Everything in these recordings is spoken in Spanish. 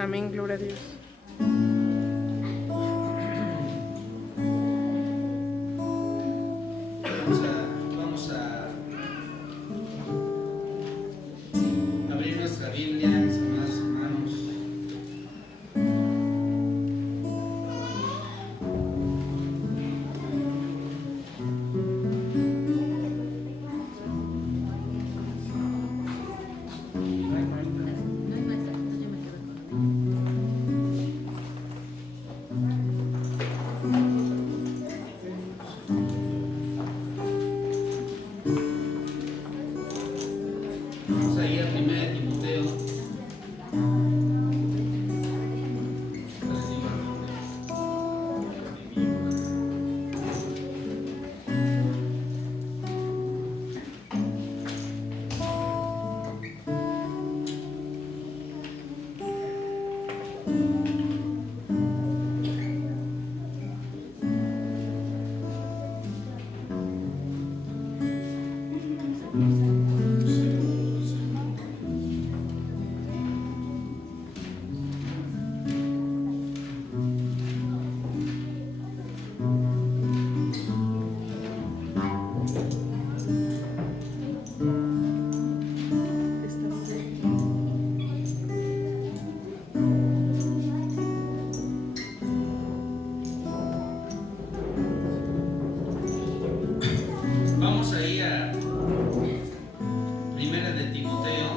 Amén, gloria a Dios. Vamos a abrir nuestra Biblia, mis amados hermanos. Vamos a ir a 1 Timoteo. Vamos a ir a 1 de Timoteo.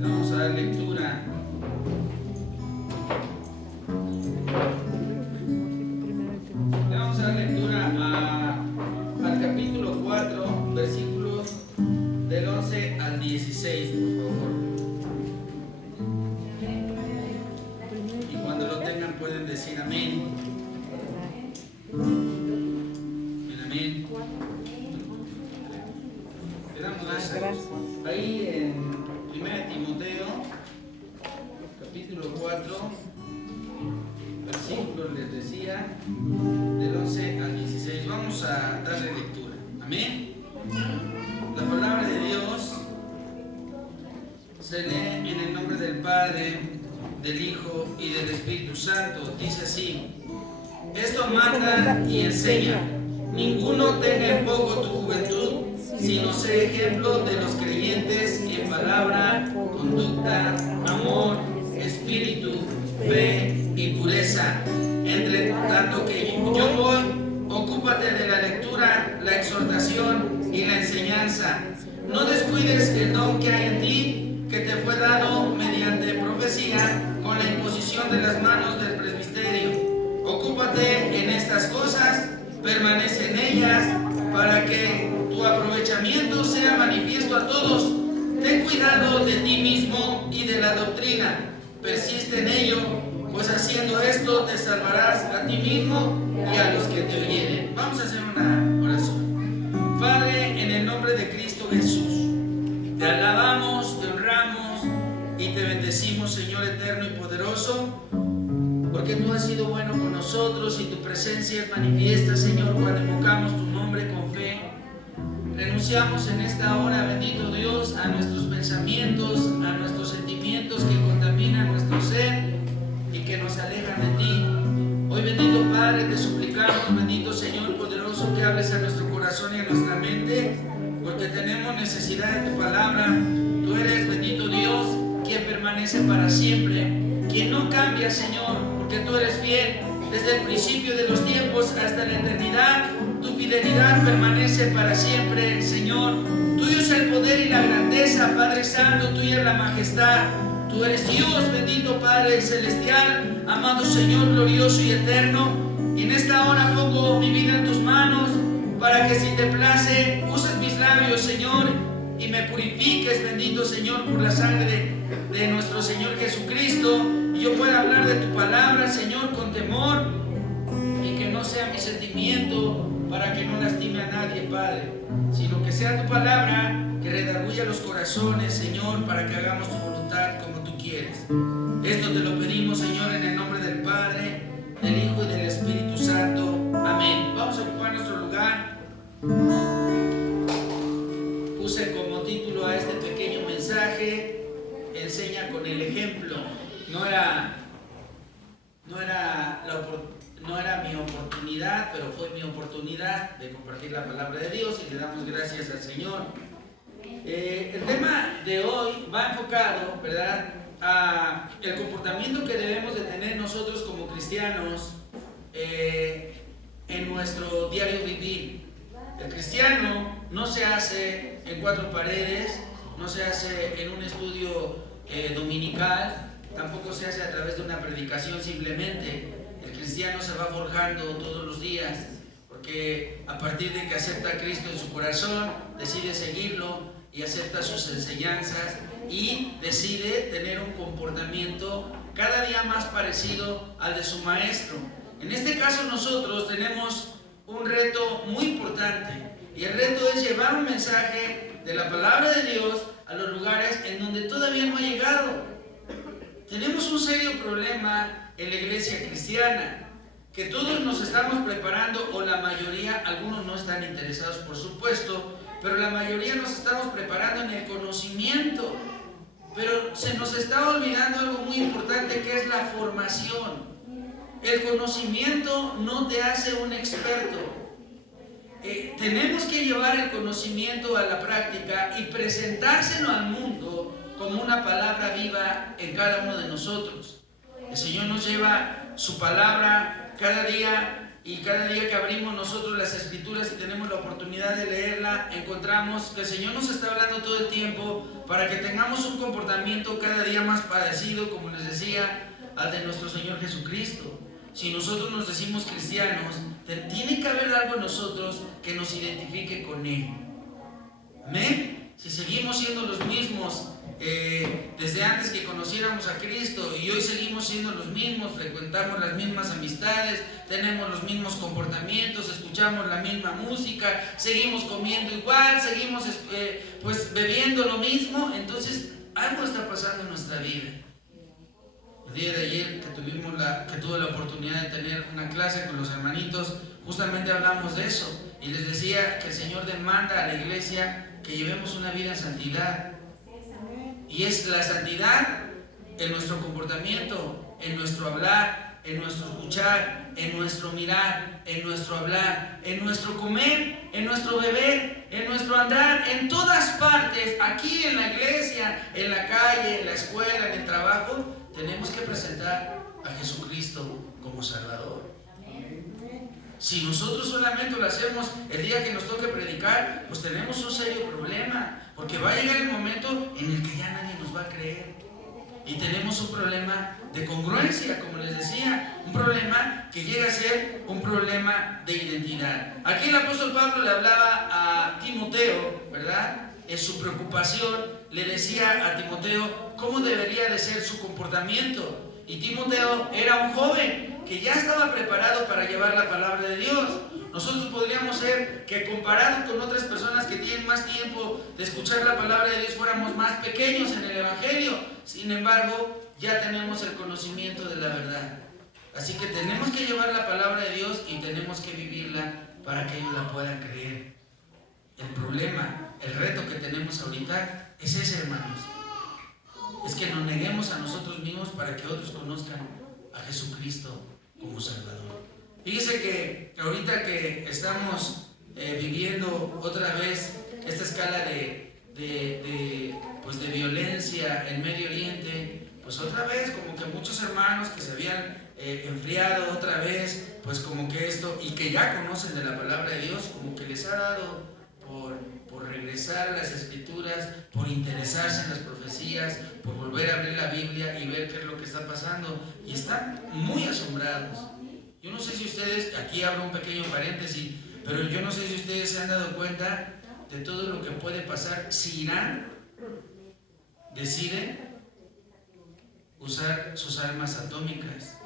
Vamos a dar lectura al capítulo 4, versículos del 11 al 16, por favor. Y cuando lo tengan pueden decir amén. Amén. Le damos gracias. Ahí en 1 Timoteo, capítulo 4, versículos les decía, del 11 al 16. Vamos a darle lectura. Amén. La palabra de Dios se lee en el nombre del Padre, del Hijo y del Espíritu Santo. Dice así: esto manda y enseña. Ninguno tenga en poco tu juventud, sino sé ejemplo de los creyentes en palabra, conducta, amor, espíritu, fe y pureza. Entre tanto que yo voy, ocúpate de la lectura, la exhortación y la enseñanza. No descuides el don que hay en ti, que te fue dado mediante profecía, con la imposición de las manos del presbiterio. Ocúpate en estas cosas, permanece en ellas, para que tu aprovechamiento sea manifiesto a todos. Ten cuidado de ti mismo y de la doctrina. Persiste en ello, pues haciendo esto te salvarás a ti mismo y a los que te oyeren. Vamos a hacer una oración. Padre, en el nombre de Cristo Jesús, te alabamos, te honramos y te bendecimos, Señor eterno y poderoso, porque tú has sido bueno con nosotros y tu presencia es manifiesta, Señor, cuando invocamos tu nombre con fe. Renunciamos en esta hora, bendito Dios, a nuestros pensamientos, a nuestros sentimientos que contaminan nuestro ser y que nos alejan de ti. Hoy, bendito Padre, te suplicamos, bendito Señor poderoso, que hables a nuestro corazón y a nuestra mente, porque tenemos necesidad de tu palabra. Tú eres, bendito Dios, quien permanece para siempre, quien no cambia, Señor, porque tú eres fiel desde el principio de los tiempos hasta la eternidad. Tu fidelidad permanece para siempre, Señor. Tuyo es el poder y la grandeza, Padre Santo, tuya es la majestad. Tú eres Dios, bendito Padre celestial, amado Señor glorioso y eterno. Y en esta hora pongo mi vida en tus manos, para que, si te place, uses mis labios, Señor, y me purifiques, bendito Señor, por la sangre de nuestro Señor Jesucristo, y yo pueda hablar de tu palabra, Señor, con temor, y que no sea mi sentimiento para que no lastime a nadie, Padre, sino que sea tu palabra que redarguya los corazones, Señor, para que hagamos tu voluntad como tú quieres. Esto te lo pedimos, Señor, en el nombre del Padre, del Hijo y del Espíritu Santo. Amén. Vamos a ocupar nuestro lugar. no era mi oportunidad, pero fue mi oportunidad de compartir la palabra de Dios y le damos gracias al Señor. El tema de hoy va enfocado, ¿verdad?, a el comportamiento que debemos de tener nosotros como cristianos en nuestro diario vivir. El cristiano no se hace en cuatro paredes, no se hace en un estudio dominical, tampoco se hace a través de una predicación simplemente. El cristiano se va forjando todos los días, porque a partir de que acepta a Cristo en su corazón, decide seguirlo y acepta sus enseñanzas y decide tener un comportamiento cada día más parecido al de su maestro. En este caso nosotros tenemos un reto muy importante, y el reto es llevar un mensaje de la palabra de Dios a los lugares en donde todavía no ha llegado. Tenemos un serio problema en la iglesia cristiana, que todos nos estamos preparando, o la mayoría, algunos no están interesados por supuesto, pero la mayoría nos estamos preparando en el conocimiento, pero se nos está olvidando algo muy importante, que es la formación. El conocimiento no te hace un experto. Tenemos que llevar el conocimiento a la práctica y presentárselo al mundo como una palabra viva en cada uno de nosotros. El Señor nos lleva su palabra cada día, y cada día que abrimos nosotros las Escrituras y tenemos la oportunidad de leerla, encontramos que el Señor nos está hablando todo el tiempo para que tengamos un comportamiento cada día más parecido, como les decía, al de nuestro Señor Jesucristo. Si nosotros nos decimos cristianos, tiene que haber algo en nosotros que nos identifique con Él. ¿Amén? Si seguimos siendo los mismos desde antes que conociéramos a Cristo, y hoy seguimos siendo los mismos, frecuentamos las mismas amistades, tenemos los mismos comportamientos, escuchamos la misma música, seguimos comiendo igual, seguimos pues bebiendo lo mismo, entonces algo está pasando en nuestra vida. El día de ayer que tuve la oportunidad de tener una clase con los hermanitos, justamente hablamos de eso, y les decía que el Señor demanda a la iglesia que llevemos una vida en santidad. Y es la santidad en nuestro comportamiento, en nuestro hablar, en nuestro escuchar, en nuestro mirar, en nuestro hablar, en nuestro comer, en nuestro beber, en nuestro andar, en todas partes, aquí en la iglesia, en la calle, en la escuela, en el trabajo. Tenemos que presentar a Jesucristo como Salvador. Si nosotros solamente lo hacemos el día que nos toque predicar, pues tenemos un serio problema, porque va a llegar el momento en el que ya nadie nos va a creer. Y tenemos un problema de congruencia, como les decía, un problema que llega a ser un problema de identidad. Aquí el apóstol Pablo le hablaba a Timoteo, ¿verdad? En su preocupación le decía a Timoteo cómo debería de ser su comportamiento. Y Timoteo era un joven que ya estaba preparado para llevar la palabra de Dios. Nosotros podríamos ser que, comparados con otras personas que tienen más tiempo de escuchar la palabra de Dios, fuéramos más pequeños en el Evangelio. Sin embargo, ya tenemos el conocimiento de la verdad. Así que tenemos que llevar la palabra de Dios y tenemos que vivirla para que ellos la puedan creer. El problema, el reto que tenemos ahorita es ese, hermanos. Es que nos neguemos a nosotros mismos para que otros conozcan a Jesucristo como Salvador. Fíjese que ahorita que estamos viviendo otra vez esta escala de violencia en Medio Oriente, pues otra vez como que muchos hermanos que se habían enfriado otra vez, pues como que esto, y que ya conocen de la palabra de Dios, como que les ha dado por regresar a las Escrituras, por interesarse en las profecías, por volver a abrir la Biblia y ver qué es lo que está pasando, y están muy asombrados. Yo no sé si ustedes, aquí abro un pequeño paréntesis, pero yo no sé si ustedes se han dado cuenta de todo lo que puede pasar si Irán decide usar sus armas atómicas.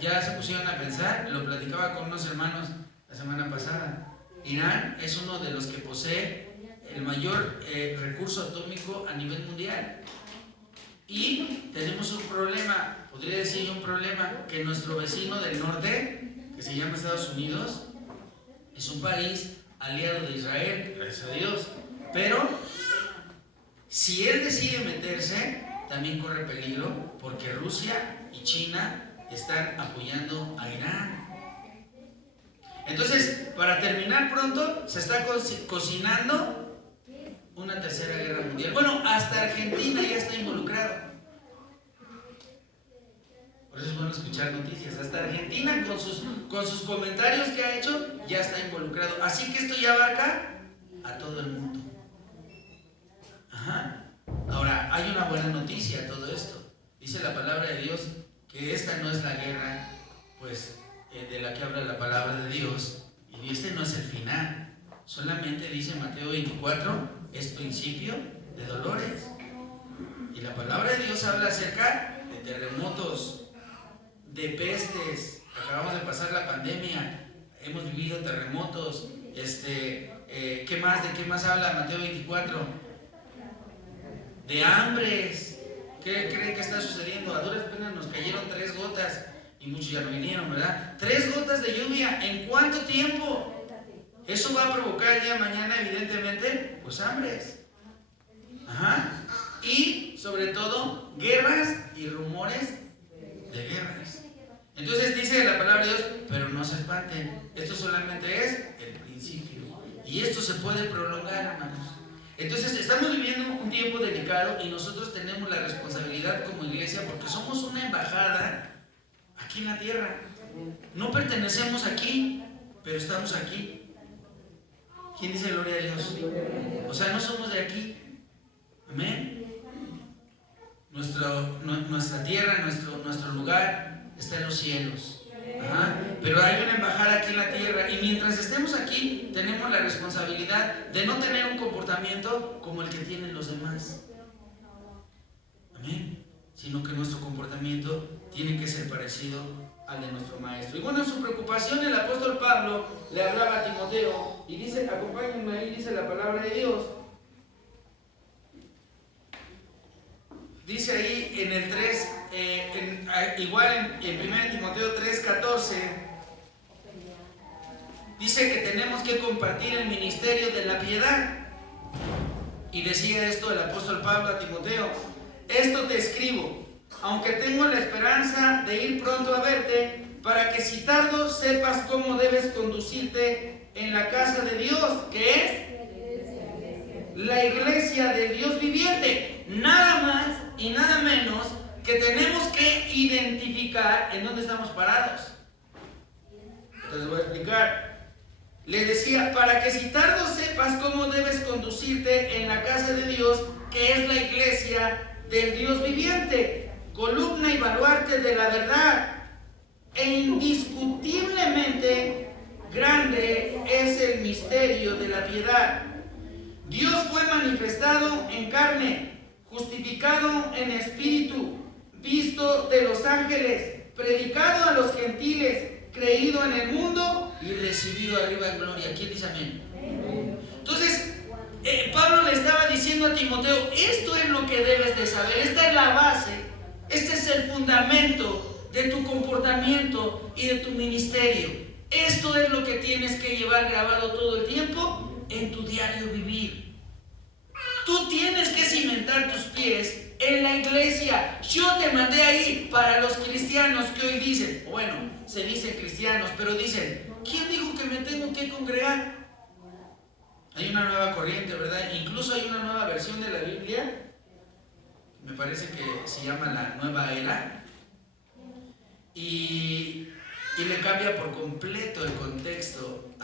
Ya se pusieron a pensar, lo platicaba con unos hermanos la semana pasada. Irán es uno de los que posee el mayor recurso atómico a nivel mundial. Y tenemos un problema, podría decir un problema, que nuestro vecino del norte, que se llama Estados Unidos, es un país aliado de Israel, gracias a Dios. Pero si él decide meterse, también corre peligro, porque Rusia y China están apoyando a Irán. Entonces, para terminar pronto, se está cocinando una tercera guerra mundial. Bueno, hasta Argentina ya está involucrado. Por eso es bueno escuchar noticias. Hasta Argentina, con sus comentarios que ha hecho, ya está involucrado. Así que esto ya abarca a todo el mundo. Ajá. Ahora, hay una buena noticia a todo esto. Dice la palabra de Dios que esta no es la guerra, pues, de la que habla la palabra de Dios, y este no es el final. Solamente dice Mateo 24, es principio de dolores. Y la palabra de Dios habla acerca de terremotos, de pestes. Acabamos de pasar la pandemia, hemos vivido terremotos. ¿Qué más? ¿De qué más habla Mateo 24? De hambres. ¿Qué creen que está sucediendo? A duras penas nos cayeron 3 gotas y muchos ya no vinieron, ¿verdad? 3 gotas de lluvia. ¿En cuánto tiempo? Eso va a provocar el día de mañana, evidentemente, pues hambres. Ajá. Y sobre todo, guerras y rumores de guerras. Entonces dice la palabra de Dios, pero no se espanten. Esto solamente es el principio. Y esto se puede prolongar, hermanos. Entonces estamos viviendo un tiempo delicado y nosotros tenemos la responsabilidad como iglesia, porque somos una embajada aquí en la tierra. No pertenecemos aquí, pero estamos aquí. ¿Quién dice gloria a Dios? O sea, no somos de aquí. Amén. Nuestra tierra, nuestro lugar está en los cielos. Ajá. Pero hay una embajada aquí en la tierra, y mientras estemos aquí tenemos la responsabilidad de no tener un comportamiento como el que tienen los demás. Amén. Sino que nuestro comportamiento tiene que ser parecido al de nuestro maestro. Y bueno, en su preocupación el apóstol Pablo le hablaba a Timoteo y dice, acompáñenme ahí, dice la palabra de Dios. Dice ahí en el 3, igual en 1 Timoteo 3:14, dice que tenemos que compartir el ministerio de la piedad. Y decía esto el apóstol Pablo a Timoteo: esto te escribo, aunque tengo la esperanza de ir pronto a verte, para que si tardo sepas cómo debes conducirte en la casa de Dios, que es la iglesia del Dios viviente. Nada más y nada menos que tenemos que identificar en dónde estamos parados. Entonces voy a explicar. Le decía, para que si tardo sepas cómo debes conducirte en la casa de Dios, que es la iglesia del Dios viviente, columna y baluarte de la verdad, e indiscutiblemente grande es el misterio de la piedad. Dios fue manifestado en carne, justificado en espíritu, visto de los ángeles, predicado a los gentiles, creído en el mundo y recibido arriba en gloria. ¿Quién dice amén? Entonces, Pablo le estaba diciendo a Timoteo, esto es lo que debes de saber, esta es la base, este es el fundamento de tu comportamiento y de tu ministerio. Esto es lo que tienes que llevar grabado todo el tiempo en tu diario vivir. Tú tienes que cimentar tus pies en la iglesia. Yo te mandé ahí para los cristianos que hoy dicen, bueno, se dicen cristianos, pero dicen, ¿quién dijo que me tengo que congregar? Hay una nueva corriente, ¿verdad? Incluso hay una nueva versión de la Biblia, me parece que se llama la Nueva Era, y le cambia por completo el contexto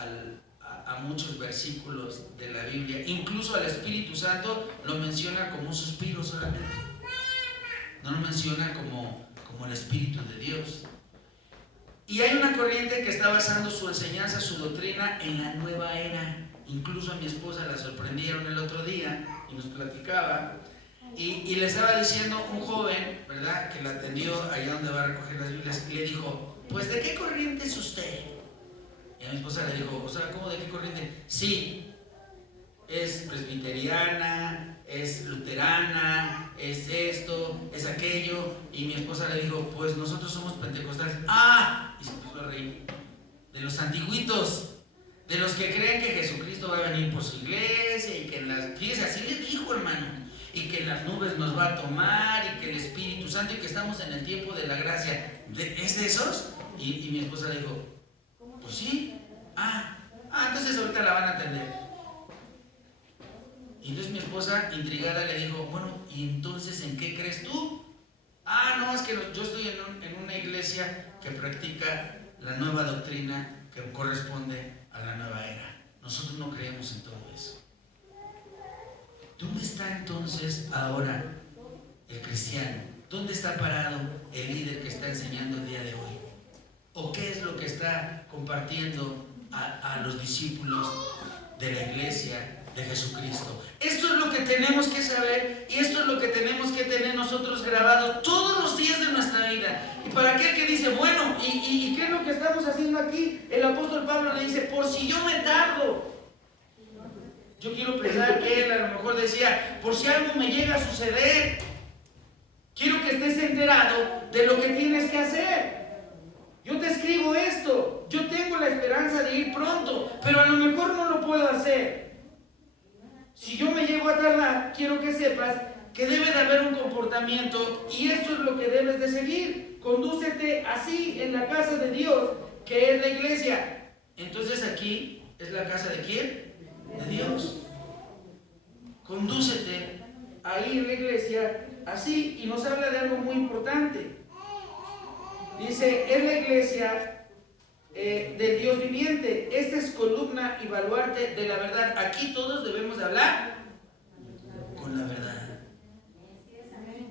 a muchos versículos de la Biblia. Incluso al Espíritu Santo lo menciona como un suspiro solamente. No lo menciona como el Espíritu de Dios. Y hay una corriente que está basando su enseñanza, su doctrina en la nueva era. Incluso a mi esposa la sorprendieron el otro día y nos platicaba. Y le estaba diciendo un joven, ¿verdad?, que la atendió allá donde va a recoger las Biblias, y le dijo, pues, ¿de qué corriente es usted? Y a mi esposa le dijo, o sea, ¿cómo de qué corriente? Sí, es presbiteriana, es luterana, es esto, es aquello. Y mi esposa le dijo, pues nosotros somos pentecostales. ¡Ah! Y se puso a reír. De los antiguitos, de los que creen que Jesucristo va a venir por su iglesia y que en las... Fíjese, así le dijo, hermano. Y que en las nubes nos va a tomar y que el Espíritu Santo y que estamos en el tiempo de la gracia. ¿Es de esos? Y mi esposa le dijo, pues sí. Entonces ahorita la van a atender. Y entonces mi esposa, intrigada, le dijo, bueno, ¿y entonces en qué crees tú? No, es que yo estoy en una iglesia que practica la nueva doctrina que corresponde a la nueva era. Nosotros no creemos en todo eso. ¿Dónde está entonces ahora el cristiano? ¿Dónde está parado el líder que está enseñando el día de hoy? ¿O qué es lo que está compartiendo a los discípulos de la iglesia de Jesucristo? Esto es lo que tenemos que saber y esto es lo que tenemos que tener nosotros grabado todos los días de nuestra vida. Y para aquel que dice, bueno, ¿y qué es lo que estamos haciendo aquí? El apóstol Pablo le dice, por si yo me tardo. Yo quiero pensar que él a lo mejor decía, por si algo me llega a suceder, quiero que estés enterado de lo que tienes que hacer. Yo te escribo esto, yo tengo la esperanza de ir pronto, pero a lo mejor no lo puedo hacer. Si yo me llego a tardar, quiero que sepas que debe de haber un comportamiento y esto es lo que debes de seguir. Condúcete así en la casa de Dios, que es la iglesia. Entonces aquí es la casa de ¿quién? De Dios. Condúcete ahí en la iglesia así, y nos habla de algo muy importante. Dice, es la iglesia del Dios viviente. Esta es columna y baluarte de la verdad. Aquí todos debemos de hablar con la verdad.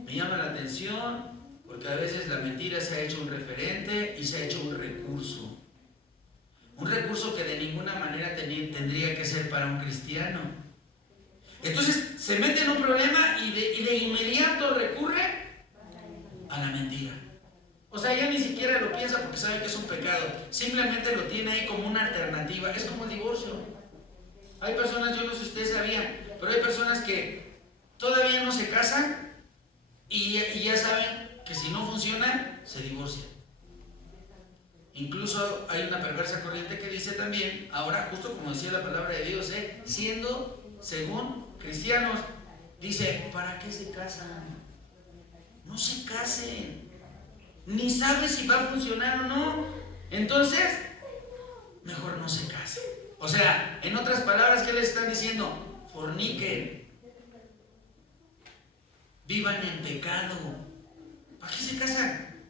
Me llama la atención porque a veces la mentira se ha hecho un referente y se ha hecho un recurso. Un recurso que de ninguna manera tendría que ser para un cristiano. Entonces se mete en un problema y de inmediato recurre a la mentira. O sea, ya ni siquiera lo piensa porque sabe que es un pecado. Simplemente lo tiene ahí como una alternativa. Es como el divorcio. Hay personas, yo no sé si ustedes sabían, pero hay personas que todavía no se casan y ya saben que si no funciona, se divorcian. Incluso hay una perversa corriente que dice también, ahora justo como decía la palabra de Dios, siendo según cristianos, dice, ¿para qué se casan? No se casen. Ni sabe si va a funcionar o no. Entonces, mejor no se casen. O sea, en otras palabras, ¿qué les están diciendo? Forniquen. Vivan en pecado. ¿Para qué se casan?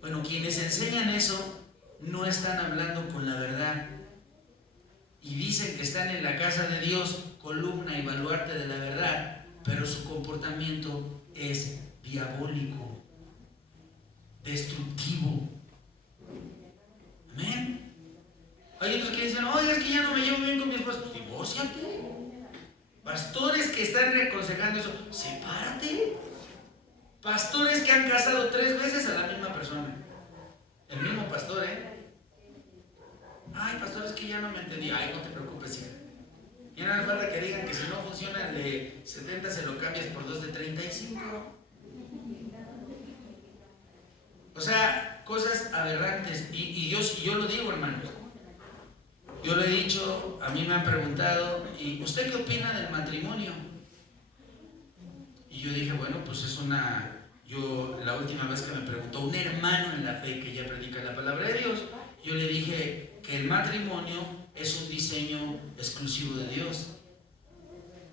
Bueno, quienes enseñan eso no están hablando con la verdad. Y dicen que están en la casa de Dios, columna y baluarte de la verdad, pero su comportamiento es diabólico, destructivo. Amén. Hay otros que dicen, oye, es que ya no me llevo bien con mi esposa. Pues divórciate. Pastores que están aconsejando eso, sepárate. Pastores que han casado 3 veces a la misma persona. El mismo pastor, Ay, pastor, es que ya no me entendí. Ay, no te preocupes, hija. Ya no hace falta que digan que si no funciona el de 70 se lo cambias por 2 de 35. O sea, cosas aberrantes. Y yo lo digo, hermanos. Yo lo he dicho, a mí me han preguntado, ¿y usted qué opina del matrimonio? Y yo dije, bueno, pues es la última vez que me preguntó un hermano en la fe que ya predica la palabra de Dios, yo le dije que el matrimonio es un diseño exclusivo de Dios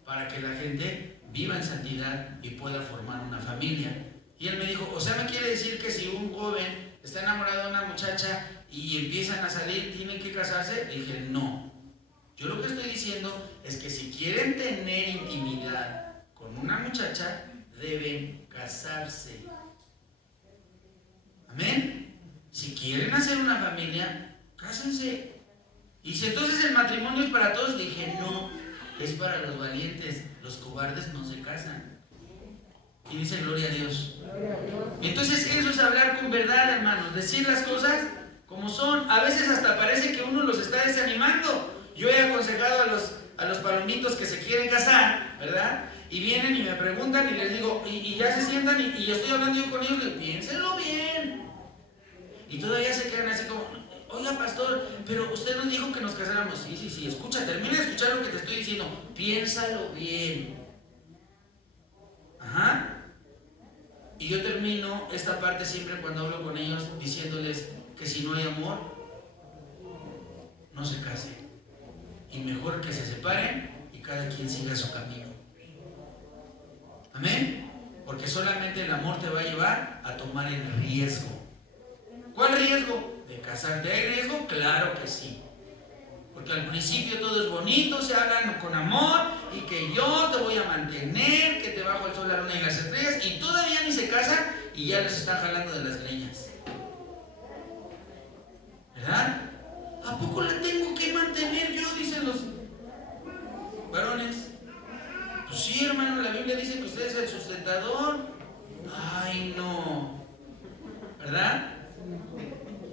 para que la gente viva en santidad y pueda formar una familia. Y él me dijo, o sea, ¿me quiere decir que si un joven está enamorado de una muchacha y empiezan a salir, tienen que casarse? Le dije, no. Yo lo que estoy diciendo es que si quieren tener intimidad con una muchacha, deben casarse. Amén. Si quieren hacer una familia, cásense. Y si entonces el matrimonio es para todos, dije, no, es para los valientes. Los cobardes no se casan. Y dice, gloria a Dios. Entonces eso es hablar con verdad, hermanos. Decir las cosas como son. A veces hasta parece que uno los está desanimando. Yo he aconsejado a los palomitos que se quieren casar, ¿verdad? Y vienen y me preguntan y les digo, y ya se sientan y yo estoy hablando yo con ellos, les digo, piénsenlo bien. Y todavía se quedan así como, oiga, pastor, pero usted nos dijo que nos casáramos. Sí, escucha, termina de escuchar lo que te estoy diciendo. Piénsalo bien. Ajá. Y yo termino esta parte siempre cuando hablo con ellos diciéndoles que si no hay amor, no se casen. Y mejor que se separen y cada quien siga su camino. Amén. Porque solamente el amor te va a llevar a tomar el riesgo. ¿Cuál riesgo? ¿De casarte? ¿Hay riesgo? Claro que sí. Porque al principio todo es bonito, se hablan con amor y que yo te voy a mantener, que te bajo el sol, la luna y las estrellas, y todavía ni se casan y ya les están jalando de las greñas. ¿Verdad? ¿A poco la tengo que mantener yo? Dicen los varones. Pues sí, hermano, la Biblia dice que usted es el sustentador. Ay, no. ¿Verdad?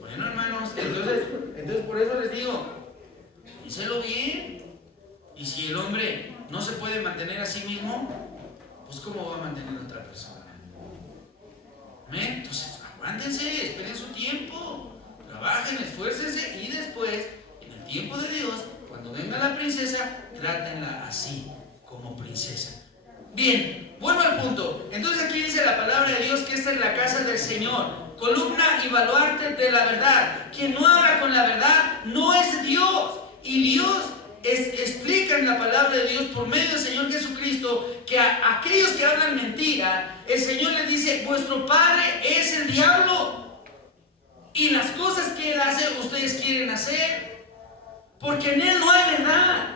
Bueno, hermanos, entonces por eso les digo, díselo bien. Y si el hombre no se puede mantener a sí mismo, pues ¿cómo va a mantener a otra persona? ¿Amén? Entonces, aguántense, esperen su tiempo, trabajen, esfuércense y después, en el tiempo de Dios, cuando venga la princesa, trátenla así, como princesa. Bien, vuelvo al punto. Entonces aquí dice la palabra de Dios que esta es la casa del Señor, columna y baluarte de la verdad. Quien no habla con la verdad no es Dios. Y Dios explica en la palabra de Dios por medio del Señor Jesucristo que a aquellos que hablan mentira, el Señor les dice: vuestro padre es el diablo, y las cosas que él hace ustedes quieren hacer, porque en él no hay verdad.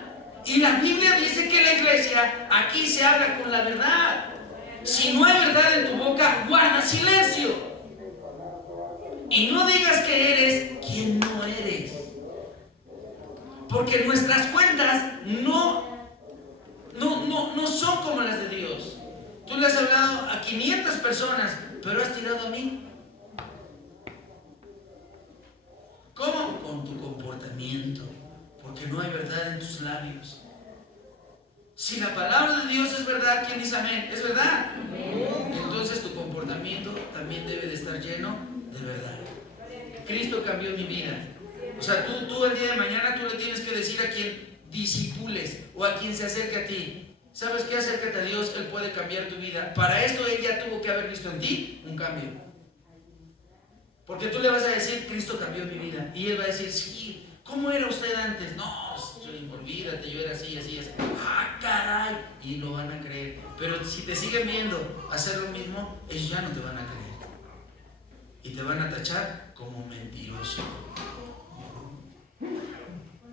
Y la Biblia dice que la iglesia aquí se habla con la verdad. Si no hay verdad en tu boca, guarda silencio y no digas que eres quien no eres, porque nuestras cuentas no son como las de Dios. Tú le has hablado a 500 personas, pero has tirado a mí. ¿Cómo? Con tu comportamiento, porque no hay verdad en tus labios. Si la palabra de Dios es verdad, ¿quién dice amén? ¿Es verdad? Entonces tu comportamiento también debe de estar lleno de verdad. Cristo cambió mi vida. O sea, tú el día de mañana tú le tienes que decir a quien discipules o a quien se acerque a ti: ¿sabes qué? Acércate a Dios, Él puede cambiar tu vida. Para esto Él ya tuvo que haber visto en ti un cambio. Porque tú le vas a decir: Cristo cambió mi vida. Y Él va a decir: sí, ¿cómo era usted antes? No, olvídate, yo era así, así, así. ¡Ah, caray! Y lo van a creer. Pero si te siguen viendo hacer lo mismo, ellos ya no te van a creer. Y te van a tachar como mentiroso.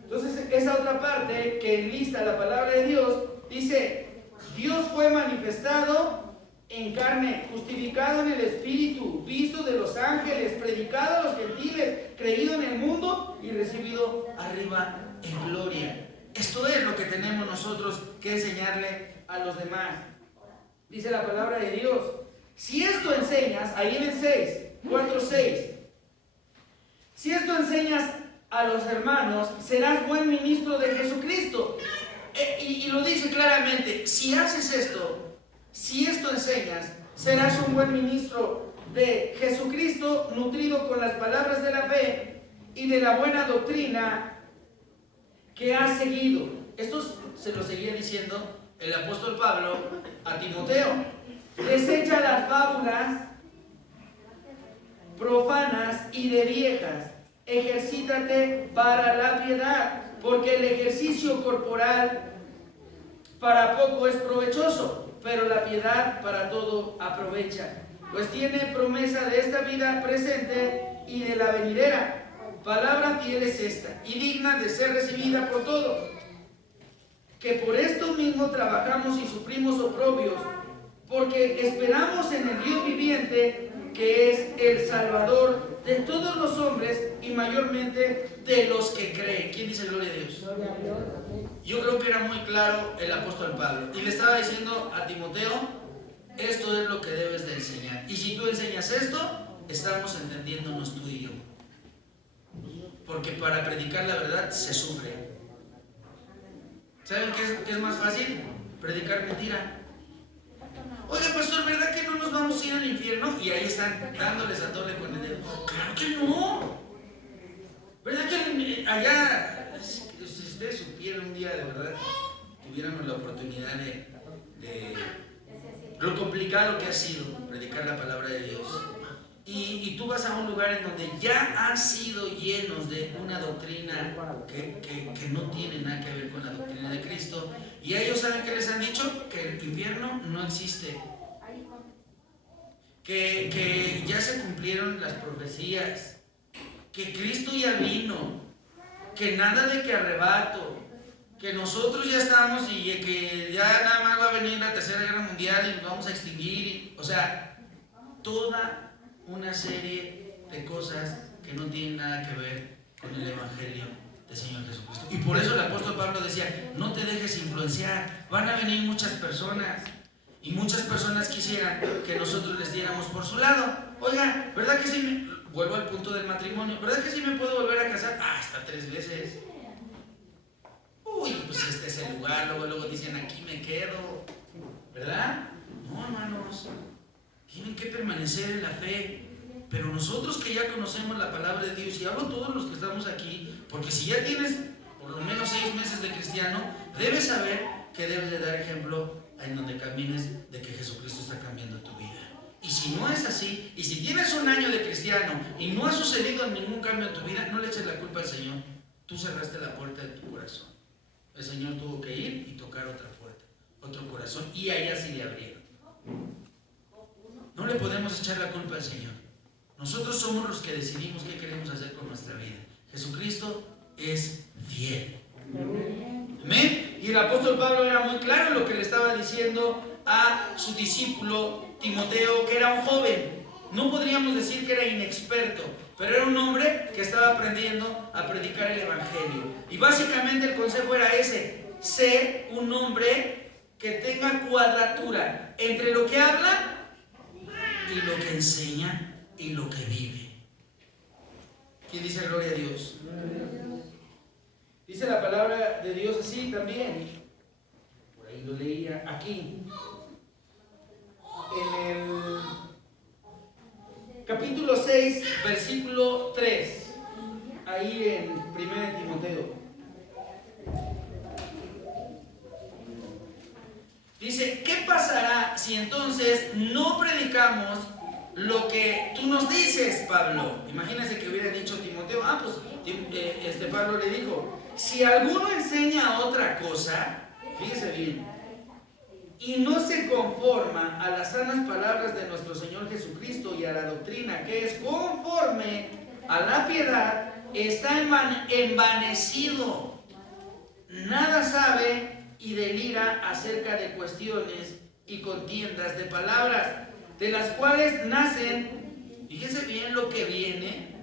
Entonces, esa otra parte que enlista la palabra de Dios dice: Dios fue manifestado en carne, justificado en el Espíritu, visto de los ángeles, predicado a los gentiles, creído en el mundo y recibido arriba en gloria. Esto es lo que tenemos nosotros que enseñarle a los demás. Dice la palabra de Dios: si esto enseñas, ahí en el 6, 4:6, si esto enseñas a los hermanos, serás buen ministro de Jesucristo. Y lo dice claramente: si haces esto, si esto enseñas, serás un buen ministro de Jesucristo, nutrido con las palabras de la fe y de la buena doctrina que has seguido. Esto se lo seguía diciendo el apóstol Pablo a Timoteo: desecha las fábulas profanas y de viejas, ejercítate para la piedad, porque el ejercicio corporal para poco es provechoso, pero la piedad para todo aprovecha, pues tiene promesa de esta vida presente y de la venidera. Palabra fiel es esta, y digna de ser recibida por todos, que por esto mismo trabajamos y sufrimos oprobios, porque esperamos en el Dios viviente, que es el Salvador de todos los hombres y mayormente de los que creen. ¿Quién dice gloria a Dios? Yo creo que era muy claro el apóstol Pablo, y le estaba diciendo a Timoteo: esto es lo que debes de enseñar, y si tú enseñas esto, estamos entendiéndonos tú y yo, porque para predicar la verdad se sufre. ¿Saben qué es más fácil? Predicar mentira. Oiga, pastor, ¿verdad que no nos vamos a ir al infierno? Y ahí están dándoles a tole con el dedo. ¡Claro que no! ¿Verdad que allá, si ustedes supieran un día de verdad, tuviéramos la oportunidad de lo complicado que ha sido? predicar la palabra de Dios. Y tú vas a un lugar en donde ya han sido llenos de una doctrina que no tiene nada que ver con la doctrina de Cristo. Y a ellos, ¿saben qué les han dicho? Que el infierno no existe. Que ya se cumplieron las profecías. Que Cristo ya vino. Que nada de que arrebato. Que nosotros ya estamos y que ya nada más va a venir la Tercera Guerra Mundial y nos vamos a extinguir. O sea, toda una serie de cosas que no tienen nada que ver con el Evangelio del Señor Jesucristo. Y por eso el apóstol Pablo decía, no te dejes influenciar, van a venir muchas personas, y muchas personas quisieran que nosotros les diéramos por su lado. Oiga, ¿verdad que sí? Vuelvo al punto del matrimonio, ¿verdad que sí me puedo volver a casar? Hasta 3 veces. Uy, pues este es el lugar, luego dicen, aquí me quedo, ¿verdad? No, hermanos, tienen que permanecer en la fe. Pero nosotros que ya conocemos la palabra de Dios, y hablo todos los que estamos aquí, porque si ya tienes por lo menos 6 meses de cristiano, debes saber que debes de dar ejemplo en donde camines de que Jesucristo está cambiando tu vida. Y si no es así, y si tienes 1 año de cristiano y no ha sucedido ningún cambio en tu vida, no le eches la culpa al Señor. Tú cerraste la puerta de tu corazón. El Señor tuvo que ir y tocar otra puerta, otro corazón, y allá sí le abrieron. No le podemos echar la culpa al Señor. Nosotros somos los que decidimos qué queremos hacer con nuestra vida. Jesucristo es fiel. Amén. Y el apóstol Pablo era muy claro en lo que le estaba diciendo a su discípulo Timoteo, que era un joven. No podríamos decir que era inexperto, pero era un hombre que estaba aprendiendo a predicar el Evangelio. Y básicamente el consejo era ese: sé un hombre que tenga cuadratura entre lo que habla y lo que enseña y lo que vive. ¿Quién dice gloria a Dios? Dice la palabra de Dios así también. Por ahí lo leía aquí. En el capítulo 6, versículo 3. Ahí en 1 Timoteo. Dice, ¿qué pasará si entonces no predicamos lo que tú nos dices, Pablo? Imagínense que hubiera dicho Timoteo, Pablo le dijo, si alguno enseña otra cosa, fíjese bien, y no se conforma a las sanas palabras de nuestro Señor Jesucristo y a la doctrina que es conforme a la piedad, está envanecido, nada sabe y delira acerca de cuestiones y contiendas de palabras, de las cuales nacen, fíjese bien lo que viene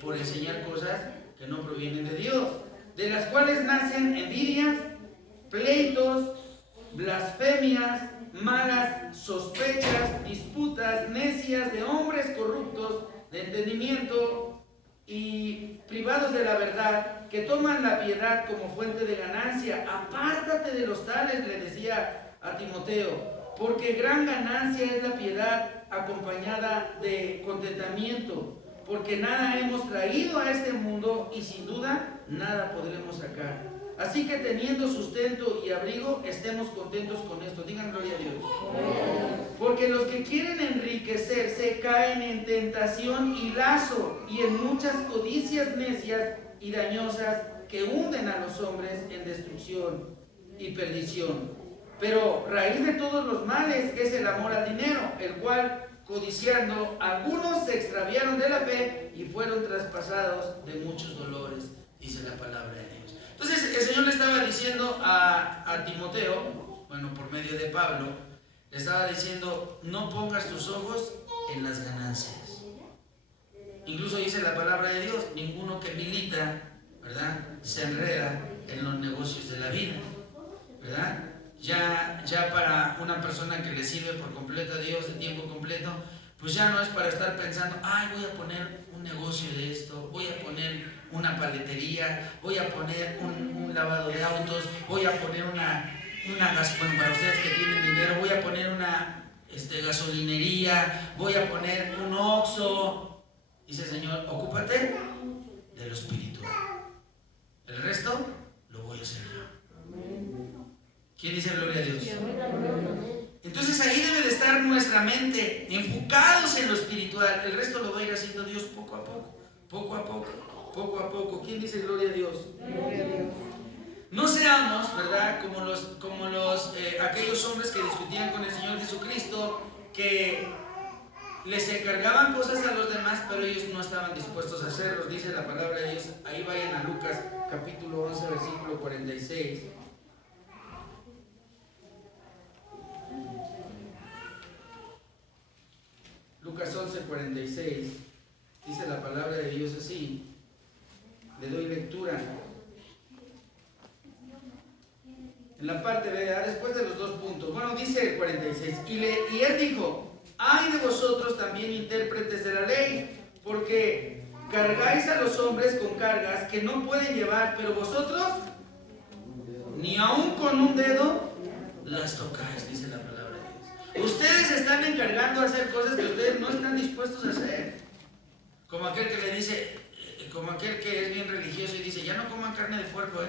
por enseñar cosas que no provienen de Dios, de las cuales nacen envidias, pleitos, blasfemias, malas sospechas, disputas necias de hombres corruptos de entendimiento y privados de la verdad, que toman la piedad como fuente de ganancia. Apártate de los tales, le decía a Timoteo, porque gran ganancia es la piedad acompañada de contentamiento, porque nada hemos traído a este mundo y sin duda nada podremos sacar. Así que teniendo sustento y abrigo, estemos contentos con esto. Digan gloria a Dios. Porque los que quieren enriquecerse caen en tentación y lazo y en muchas codicias necias y dañosas que hunden a los hombres en destrucción y perdición. Pero raíz de todos los males es el amor al dinero, el cual, codiciando, algunos se extraviaron de la fe y fueron traspasados de muchos dolores, dice la palabra de Dios. Entonces el Señor le estaba diciendo a Timoteo, bueno, por medio de Pablo, le estaba diciendo, no pongas tus ojos en las ganancias. Incluso dice la palabra de Dios, ninguno que milita, ¿verdad?, se enreda en los negocios de la vida, ¿verdad? Ya para una persona que le sirve por completo a Dios de tiempo completo, pues ya no es para estar pensando, ay, voy a poner un negocio de esto, voy a poner una paletería, voy a poner un lavado de autos, voy a poner bueno, para ustedes que tienen dinero, voy a poner una gasolinería, voy a poner un Oxxo. Dice el Señor, ocúpate de lo espiritual, el resto lo voy a hacer yo. ¿Quién dice gloria a Dios? Entonces ahí debe de estar nuestra mente enfocados en lo espiritual. El resto lo va a ir haciendo Dios poco a poco, poco a poco, poco a poco. ¿Quién dice gloria a Dios? Gloria a Dios. No seamos, ¿verdad?, como aquellos hombres que discutían con el Señor Jesucristo, que les encargaban cosas a los demás, pero ellos no estaban dispuestos a hacerlos. Dice la palabra de Dios. Ahí vayan a Lucas capítulo 11, versículo 46. Lucas 11, 46. Dice la palabra de Dios así. Le doy lectura. En la parte B, después de los dos puntos. Bueno, dice el 46. Y él dijo: ay de vosotros también, intérpretes de la ley, porque cargáis a los hombres con cargas que no pueden llevar, pero vosotros ni aun con un dedo las tocáis, dice la palabra de Dios. Ustedes están encargando a hacer cosas que ustedes no están dispuestos a hacer. Como aquel que le dice, como aquel que es bien religioso y dice: ya no coman carne de puerco,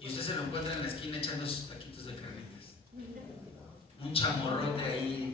y usted se lo encuentra en la esquina echando sus taquitos de carnitas, un chamorrote ahí